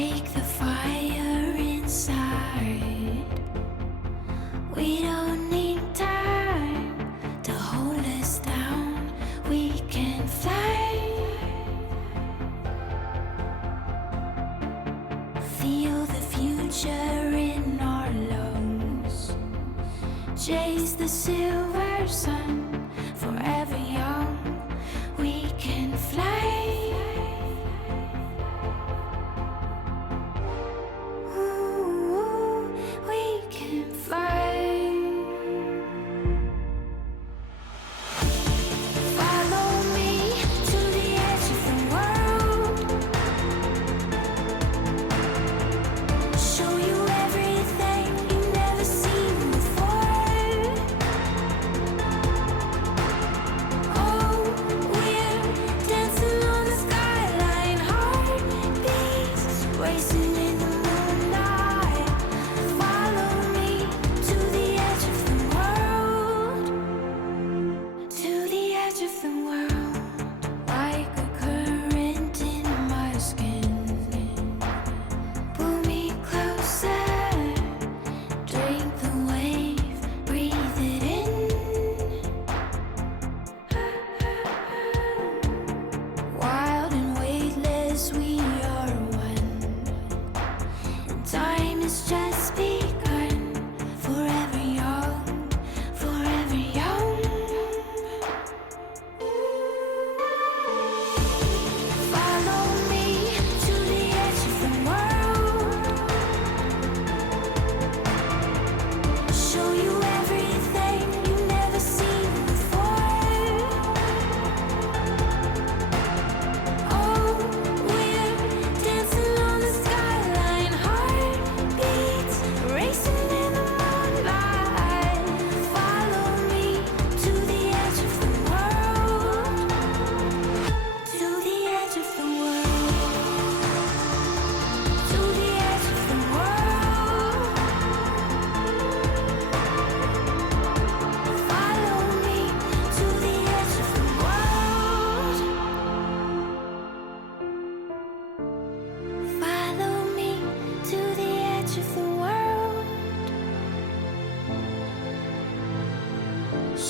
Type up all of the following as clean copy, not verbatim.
Wake the fire inside. We don't need time to hold us down. We can fly. Feel the future in our lungs. Chase the silver sun. Forever young, we can fly.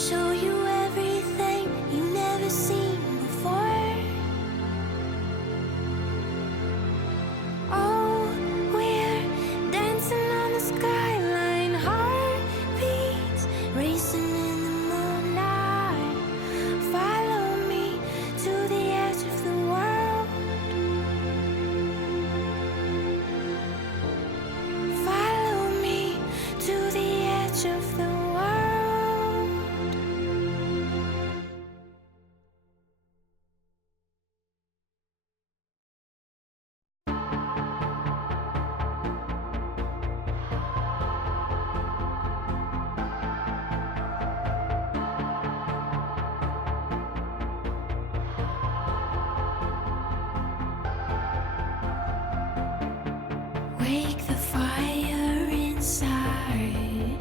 Show you everything you've never seen before. Oh, we're dancing on the skyline, heartbeats racing in the moonlight. Follow me to the edge of the world. Follow me to the edge of the world. Wake the fire inside.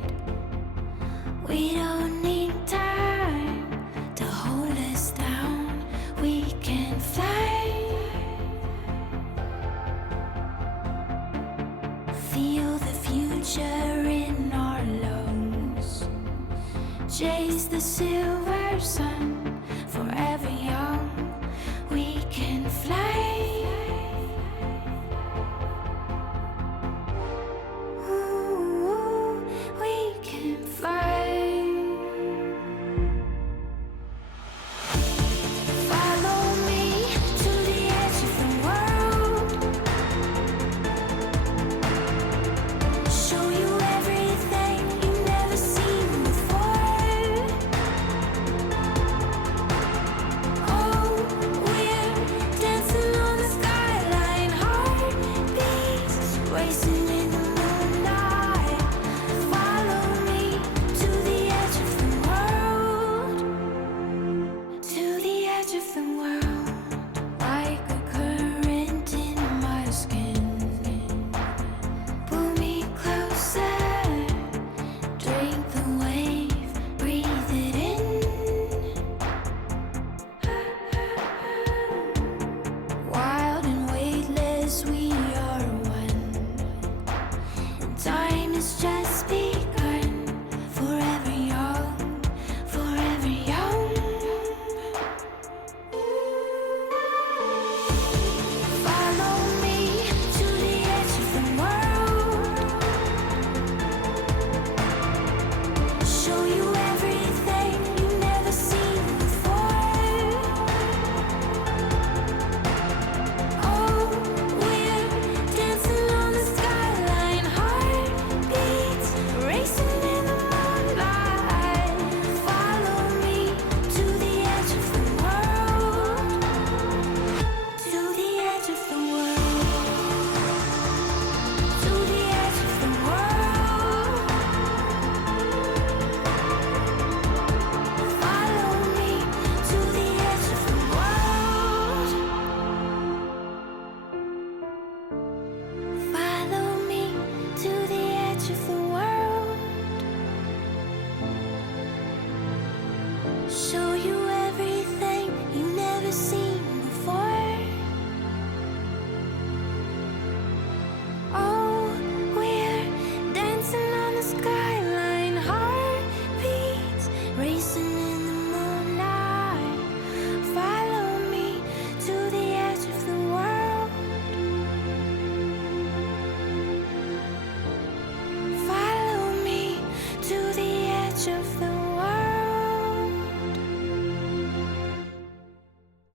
We don't need time to hold us down. We can fly. Feel the future in our lungs. Chase the silver sun.